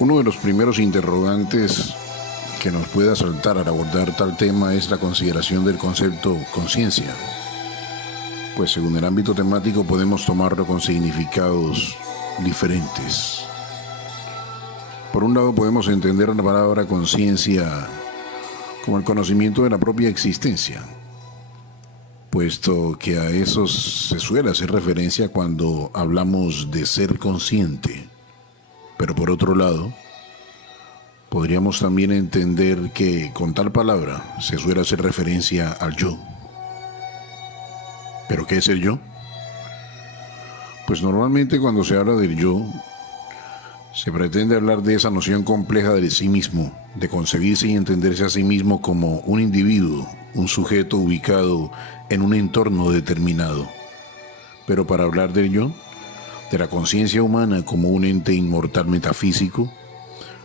Uno de los primeros interrogantes que nos puede asaltar al abordar tal tema es la consideración del concepto conciencia, pues según el ámbito temático podemos tomarlo con significados diferentes. Por un lado podemos entender la palabra conciencia como el conocimiento de la propia existencia, puesto que a eso se suele hacer referencia cuando hablamos de ser consciente. Pero por otro lado, podríamos también entender que con tal palabra se suele hacer referencia al yo. ¿Pero qué es el yo? Pues normalmente cuando se habla del yo, se pretende hablar de esa noción compleja de sí mismo, de concebirse y entenderse a sí mismo como un individuo, un sujeto ubicado en un entorno determinado. Pero para hablar del yo, de la conciencia humana como un ente inmortal metafísico,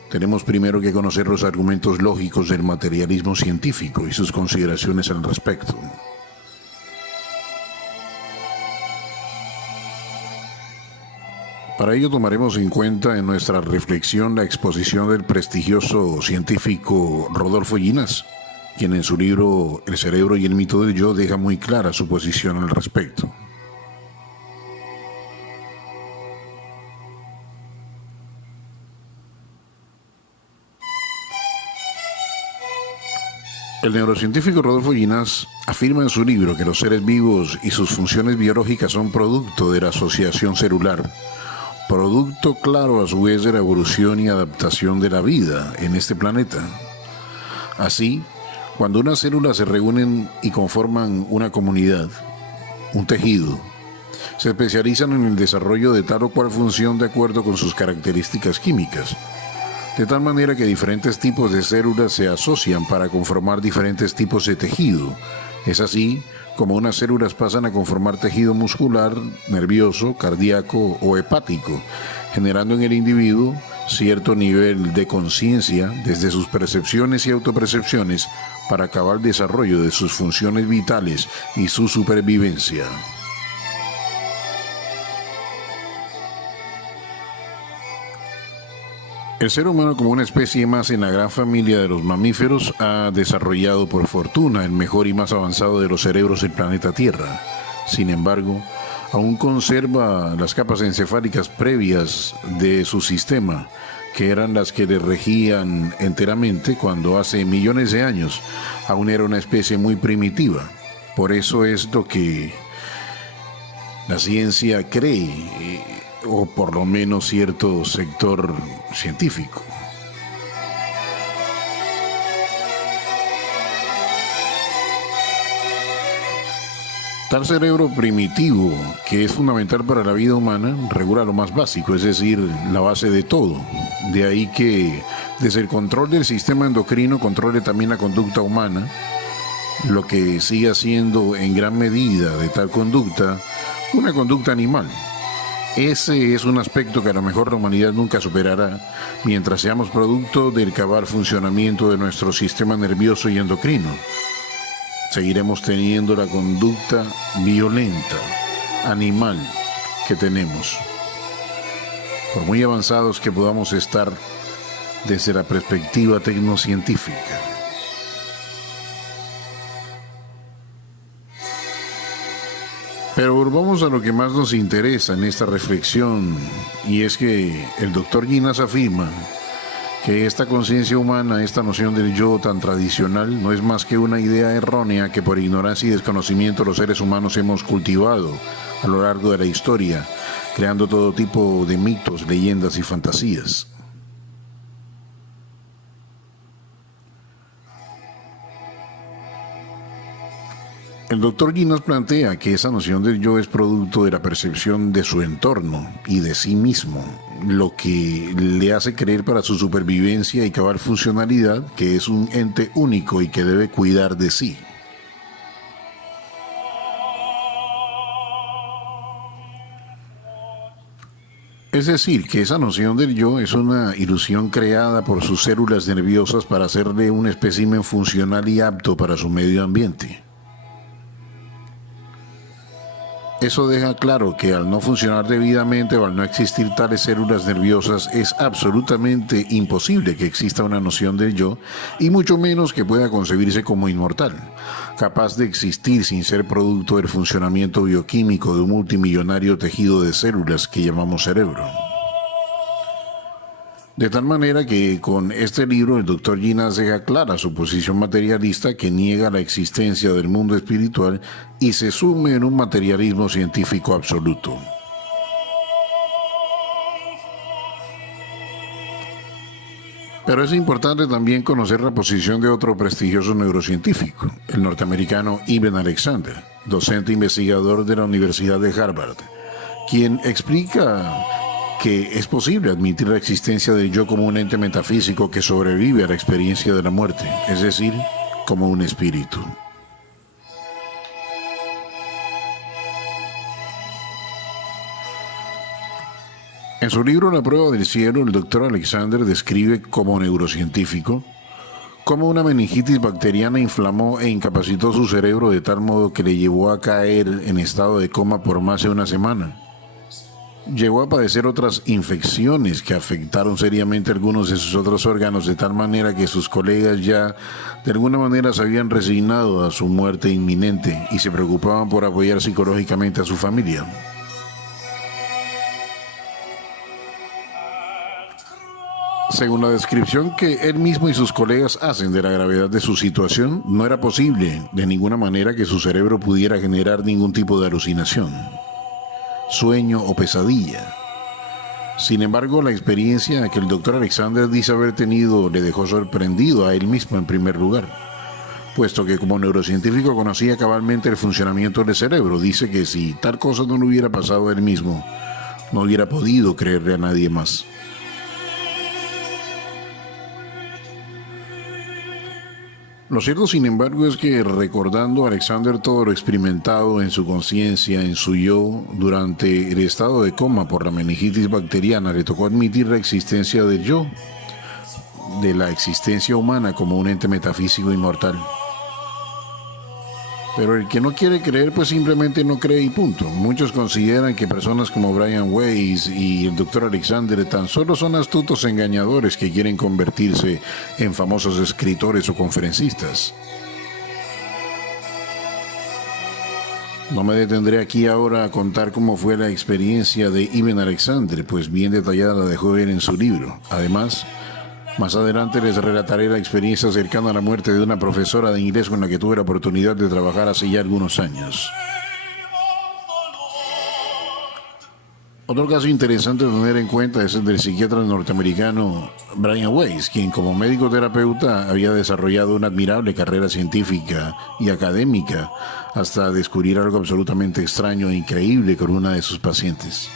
tenemos primero que conocer los argumentos lógicos del materialismo científico y sus consideraciones al respecto. Para ello tomaremos en cuenta en nuestra reflexión la exposición del prestigioso científico Rodolfo Ginás, quien en su libro El cerebro y el mito del yo deja muy clara su posición al respecto. El neurocientífico Rodolfo Ginás afirma en su libro que los seres vivos y sus funciones biológicas son producto de la asociación celular, producto claro a su vez de la evolución y adaptación de la vida en este planeta. Así, cuando unas células se reúnen y conforman una comunidad, un tejido, se especializan en el desarrollo de tal o cual función de acuerdo con sus características químicas, de tal manera que diferentes tipos de células se asocian para conformar diferentes tipos de tejido. Es así como unas células pasan a conformar tejido muscular, nervioso, cardíaco o hepático, generando en el individuo cierto nivel de conciencia desde sus percepciones y autopercepciones para acabar el desarrollo de sus funciones vitales y su supervivencia. El ser humano como una especie más en la gran familia de los mamíferos ha desarrollado por fortuna el mejor y más avanzado de los cerebros del planeta Tierra. Sin embargo, aún conserva las capas encefálicas previas de su sistema, que eran las que le regían enteramente cuando hace millones de años aún era una especie muy primitiva. Por eso es lo que la ciencia cree, o por lo menos cierto sector científico. Tal cerebro primitivo, que es fundamental para la vida humana, regula lo más básico, es decir, la base de todo. De ahí que desde el control del sistema endocrino controle también la conducta humana, lo que sigue haciendo en gran medida de tal conducta una conducta animal. Ese es un aspecto que a lo mejor la humanidad nunca superará mientras seamos producto del cabal funcionamiento de nuestro sistema nervioso y endocrino. Seguiremos teniendo la conducta violenta, animal que tenemos. Por muy avanzados que podamos estar desde la perspectiva tecnocientífica. Pero volvamos a lo que más nos interesa en esta reflexión, y es que el doctor Ginás afirma que esta conciencia humana, esta noción del yo tan tradicional, no es más que una idea errónea que por ignorancia y desconocimiento los seres humanos hemos cultivado a lo largo de la historia, creando todo tipo de mitos, leyendas y fantasías. El doctor Ginás plantea que esa noción del yo es producto de la percepción de su entorno y de sí mismo, lo que le hace creer para su supervivencia y cabal funcionalidad que es un ente único y que debe cuidar de sí. Es decir, que esa noción del yo es una ilusión creada por sus células nerviosas para hacerle un espécimen funcional y apto para su medio ambiente. Eso deja claro que al no funcionar debidamente o al no existir tales células nerviosas es absolutamente imposible que exista una noción del yo y mucho menos que pueda concebirse como inmortal, capaz de existir sin ser producto del funcionamiento bioquímico de un multimillonario tejido de células que llamamos cerebro. De tal manera que con este libro el Dr. Ginás deja clara su posición materialista que niega la existencia del mundo espiritual y se sume en un materialismo científico absoluto. Pero es importante también conocer la posición de otro prestigioso neurocientífico, el norteamericano Eben Alexander, docente investigador de la Universidad de Harvard, quien explica que es posible admitir la existencia del yo como un ente metafísico que sobrevive a la experiencia de la muerte, es decir, como un espíritu. En su libro La prueba del cielo, el Dr. Alexander describe como neurocientífico cómo una meningitis bacteriana inflamó e incapacitó su cerebro de tal modo que le llevó a caer en estado de coma por más de una semana. Llegó a padecer otras infecciones que afectaron seriamente algunos de sus otros órganos de tal manera que sus colegas ya de alguna manera se habían resignado a su muerte inminente y se preocupaban por apoyar psicológicamente a su familia. Según la descripción que él mismo y sus colegas hacen de la gravedad de su situación, no era posible de ninguna manera que su cerebro pudiera generar ningún tipo de alucinación, sueño o pesadilla. Sin embargo, la experiencia que el Dr. Alexander dice haber tenido le dejó sorprendido a él mismo en primer lugar, puesto que como neurocientífico conocía cabalmente el funcionamiento del cerebro. Dice que si tal cosa no le hubiera pasado a él mismo, no hubiera podido creerle a nadie más. Lo cierto, sin embargo, es que recordando a Alexander todo lo experimentado en su conciencia, en su yo, durante el estado de coma por la meningitis bacteriana, le tocó admitir la existencia del yo, de la existencia humana como un ente metafísico inmortal. Pero el que no quiere creer, pues simplemente no cree y punto. Muchos consideran que personas como Brian Weiss y el Dr. Alexander tan solo son astutos engañadores que quieren convertirse en famosos escritores o conferencistas. No me detendré aquí ahora a contar cómo fue la experiencia de Eben Alexander, pues bien detallada la dejó ver en su libro. Además, más adelante les relataré la experiencia cercana a la muerte de una profesora de inglés con la que tuve la oportunidad de trabajar hace ya algunos años. Otro caso interesante de tener en cuenta es el del psiquiatra norteamericano Brian Weiss, quien como médico terapeuta había desarrollado una admirable carrera científica y académica hasta descubrir algo absolutamente extraño e increíble con una de sus pacientes.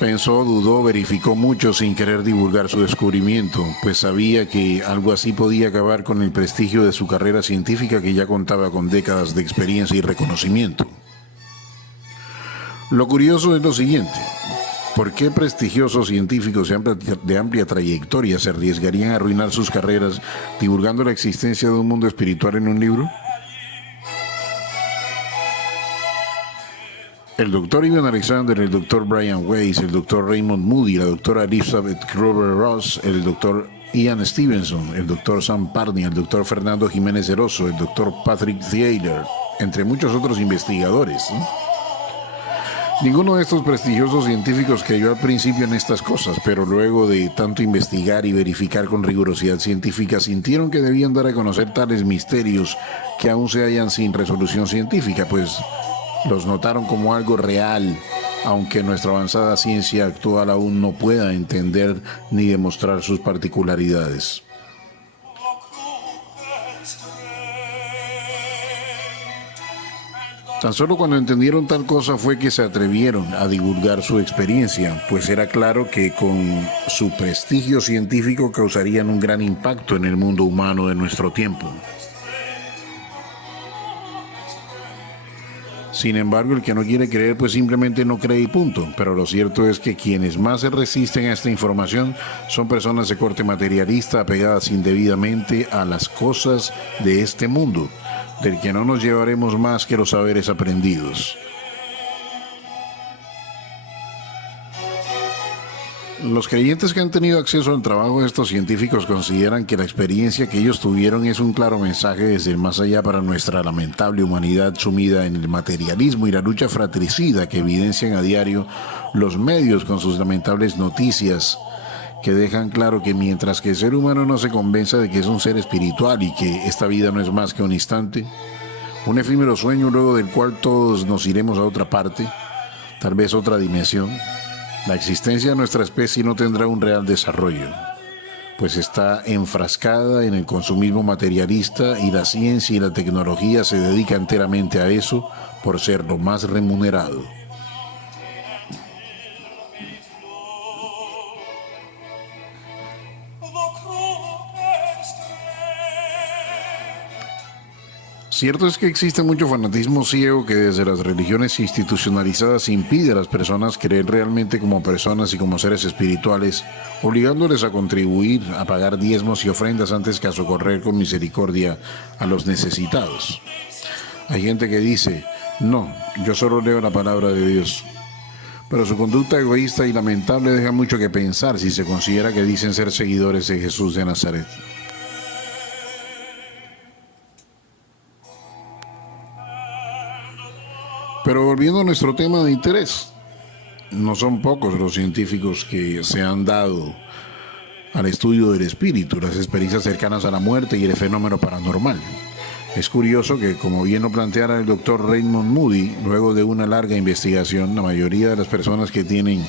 Pensó, dudó, verificó mucho sin querer divulgar su descubrimiento, pues sabía que algo así podía acabar con el prestigio de su carrera científica que ya contaba con décadas de experiencia y reconocimiento. Lo curioso es lo siguiente: ¿por qué prestigiosos científicos de amplia trayectoria se arriesgarían a arruinar sus carreras divulgando la existencia de un mundo espiritual en un libro? El Dr. Eben Alexander, el Dr. Brian Weiss, el Dr. Raymond Moody, la Dra. Elizabeth Kübler-Ross, el Dr. Ian Stevenson, el Dr. Sam Parney, el Dr. Fernando Jiménez Eroso, el Dr. Patrick Thieler, entre muchos otros investigadores, ¿no? Ninguno de estos prestigiosos científicos creyó al principio en estas cosas, pero luego de tanto investigar y verificar con rigurosidad científica, sintieron que debían dar a conocer tales misterios que aún se hallan sin resolución científica, pues los notaron como algo real, aunque nuestra avanzada ciencia actual aún no pueda entender ni demostrar sus particularidades. Tan solo cuando entendieron tal cosa fue que se atrevieron a divulgar su experiencia, pues era claro que con su prestigio científico causarían un gran impacto en el mundo humano de nuestro tiempo. Sin embargo, el que no quiere creer, pues simplemente no cree y punto. Pero lo cierto es que quienes más se resisten a esta información son personas de corte materialista apegadas indebidamente a las cosas de este mundo, del que no nos llevaremos más que los saberes aprendidos. Los creyentes que han tenido acceso al trabajo de estos científicos consideran que la experiencia que ellos tuvieron es un claro mensaje desde el más allá para nuestra lamentable humanidad sumida en el materialismo y la lucha fratricida que evidencian a diario los medios con sus lamentables noticias que dejan claro que mientras que el ser humano no se convenza de que es un ser espiritual y que esta vida no es más que un instante, un efímero sueño luego del cual todos nos iremos a otra parte, tal vez otra dimensión, la existencia de nuestra especie no tendrá un real desarrollo, pues está enfrascada en el consumismo materialista y la ciencia y la tecnología se dedica enteramente a eso por ser lo más remunerado. Cierto es que existe mucho fanatismo ciego que desde las religiones institucionalizadas impide a las personas creer realmente como personas y como seres espirituales, obligándoles a contribuir, a pagar diezmos y ofrendas antes que a socorrer con misericordia a los necesitados. Hay gente que dice, no, yo solo leo la palabra de Dios. Pero su conducta egoísta y lamentable deja mucho que pensar si se considera que dicen ser seguidores de Jesús de Nazaret. Pero volviendo a nuestro tema de interés, no son pocos los científicos que se han dado al estudio del espíritu, las experiencias cercanas a la muerte y el fenómeno paranormal. Es curioso que, como bien lo planteara el doctor Raymond Moody, luego de una larga investigación, la mayoría de las personas que tienen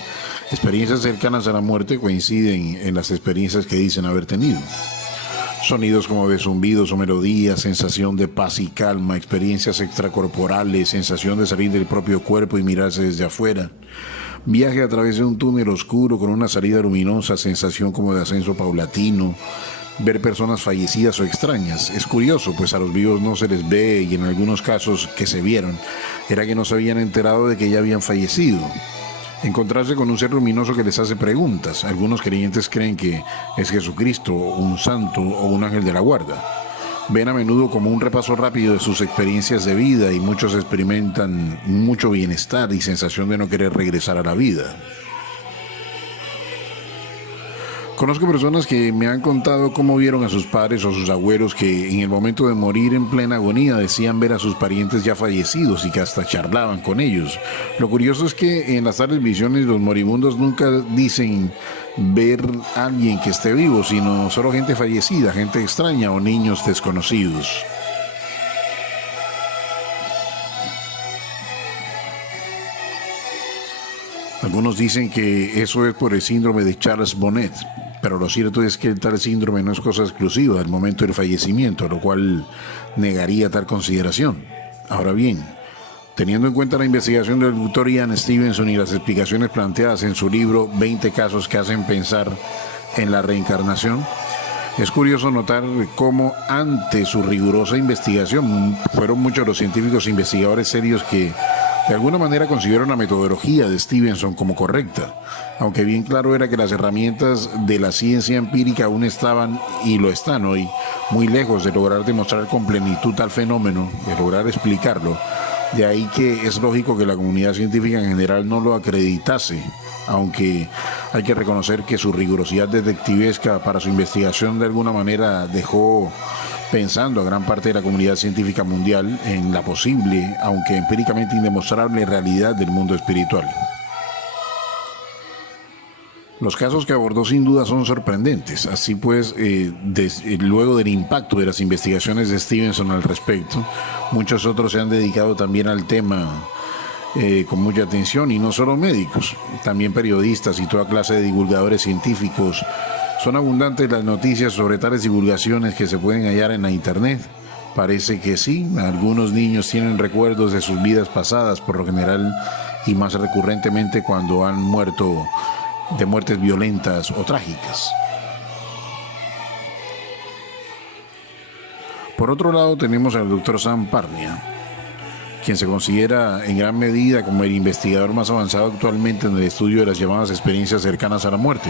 experiencias cercanas a la muerte coinciden en las experiencias que dicen haber tenido. Sonidos como de zumbidos o melodías, sensación de paz y calma, experiencias extracorporales, sensación de salir del propio cuerpo y mirarse desde afuera, viaje a través de un túnel oscuro con una salida luminosa, sensación como de ascenso paulatino, ver personas fallecidas o extrañas. Es curioso, pues a los vivos no se les ve y en algunos casos que se vieron era que no se habían enterado de que ya habían fallecido. Encontrarse con un ser luminoso que les hace preguntas. Algunos creyentes creen que es Jesucristo, un santo o un ángel de la guarda. Ven a menudo como un repaso rápido de sus experiencias de vida y muchos experimentan mucho bienestar y sensación de no querer regresar a la vida. Conozco personas que me han contado cómo vieron a sus padres o sus abuelos que en el momento de morir en plena agonía decían ver a sus parientes ya fallecidos y que hasta charlaban con ellos. Lo curioso es que en las tales visiones los moribundos nunca dicen ver a alguien que esté vivo, sino solo gente fallecida, gente extraña o niños desconocidos. Algunos dicen que eso es por el síndrome de Charles Bonnet, pero lo cierto es que el tal síndrome no es cosa exclusiva del momento del fallecimiento, lo cual negaría tal consideración. Ahora bien, teniendo en cuenta la investigación del Dr. Ian Stevenson y las explicaciones planteadas en su libro 20 casos que hacen pensar en la reencarnación, es curioso notar cómo ante su rigurosa investigación fueron muchos los científicos e investigadores serios que de alguna manera concibieron la metodología de Stevenson como correcta, aunque bien claro era que las herramientas de la ciencia empírica aún estaban, y lo están hoy, muy lejos de lograr demostrar con plenitud tal fenómeno, de lograr explicarlo. De ahí que es lógico que la comunidad científica en general no lo acreditase, aunque hay que reconocer que su rigurosidad detectivesca para su investigación de alguna manera dejó pensando a gran parte de la comunidad científica mundial en la posible, aunque empíricamente indemostrable, realidad del mundo espiritual. Los casos que abordó sin duda son sorprendentes. Así pues, luego del impacto de las investigaciones de Stevenson al respecto, muchos otros se han dedicado también al tema con mucha atención, y no solo médicos, también periodistas y toda clase de divulgadores científicos. Son abundantes las noticias sobre tales divulgaciones que se pueden hallar en la internet. Parece que sí, algunos niños tienen recuerdos de sus vidas pasadas, por lo general, y más recurrentemente cuando han muerto de muertes violentas o trágicas. Por otro lado tenemos al Dr. Sam Parnia, quien se considera en gran medida como el investigador más avanzado actualmente en el estudio de las llamadas experiencias cercanas a la muerte,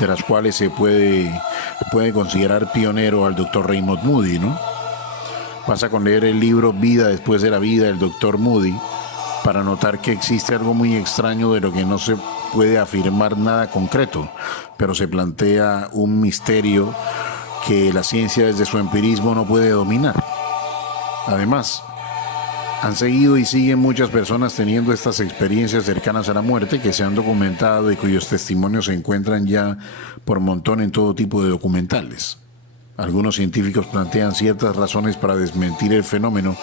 de las cuales se puede considerar pionero al Dr. Raymond Moody, ¿no? Basta con leer el libro Vida después de la vida del Dr. Moody para notar que existe algo muy extraño de lo que no se puede afirmar nada concreto, pero se plantea un misterio que la ciencia desde su empirismo no puede dominar. Además, han seguido y siguen muchas personas teniendo estas experiencias cercanas a la muerte que se han documentado y cuyos testimonios se encuentran ya por montón en todo tipo de documentales. Algunos científicos plantean ciertas razones para desmentir el fenómeno,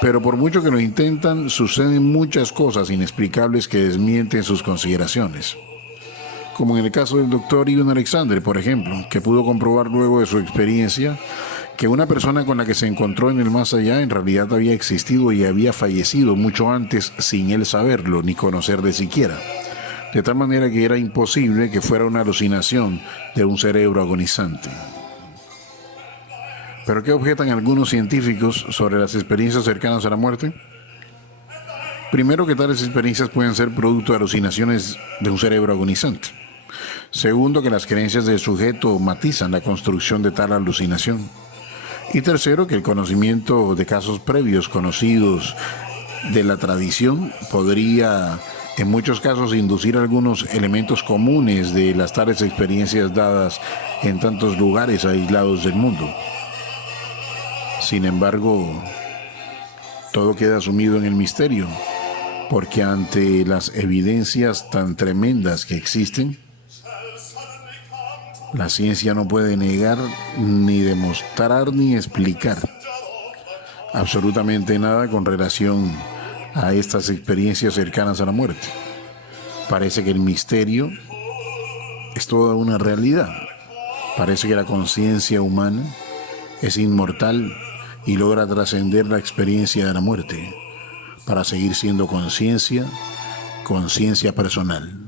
pero por mucho que lo intentan, suceden muchas cosas inexplicables que desmienten sus consideraciones. Como en el caso del doctor Ivan Alexander, por ejemplo, que pudo comprobar luego de su experiencia que una persona con la que se encontró en el más allá en realidad había existido y había fallecido mucho antes sin él saberlo ni conocerle siquiera. De tal manera que era imposible que fuera una alucinación de un cerebro agonizante. ¿Pero qué objetan algunos científicos sobre las experiencias cercanas a la muerte? Primero, que tales experiencias pueden ser producto de alucinaciones de un cerebro agonizante. Segundo, que las creencias del sujeto matizan la construcción de tal alucinación. Y tercero, que el conocimiento de casos previos conocidos de la tradición podría, en muchos casos, inducir algunos elementos comunes de las tales experiencias dadas en tantos lugares aislados del mundo. Sin embargo, todo queda sumido en el misterio, porque ante las evidencias tan tremendas que existen, la ciencia no puede negar, ni demostrar, ni explicar absolutamente nada con relación a estas experiencias cercanas a la muerte. Parece que el misterio es toda una realidad. Parece que la conciencia humana es inmortal y logra trascender la experiencia de la muerte para seguir siendo conciencia personal.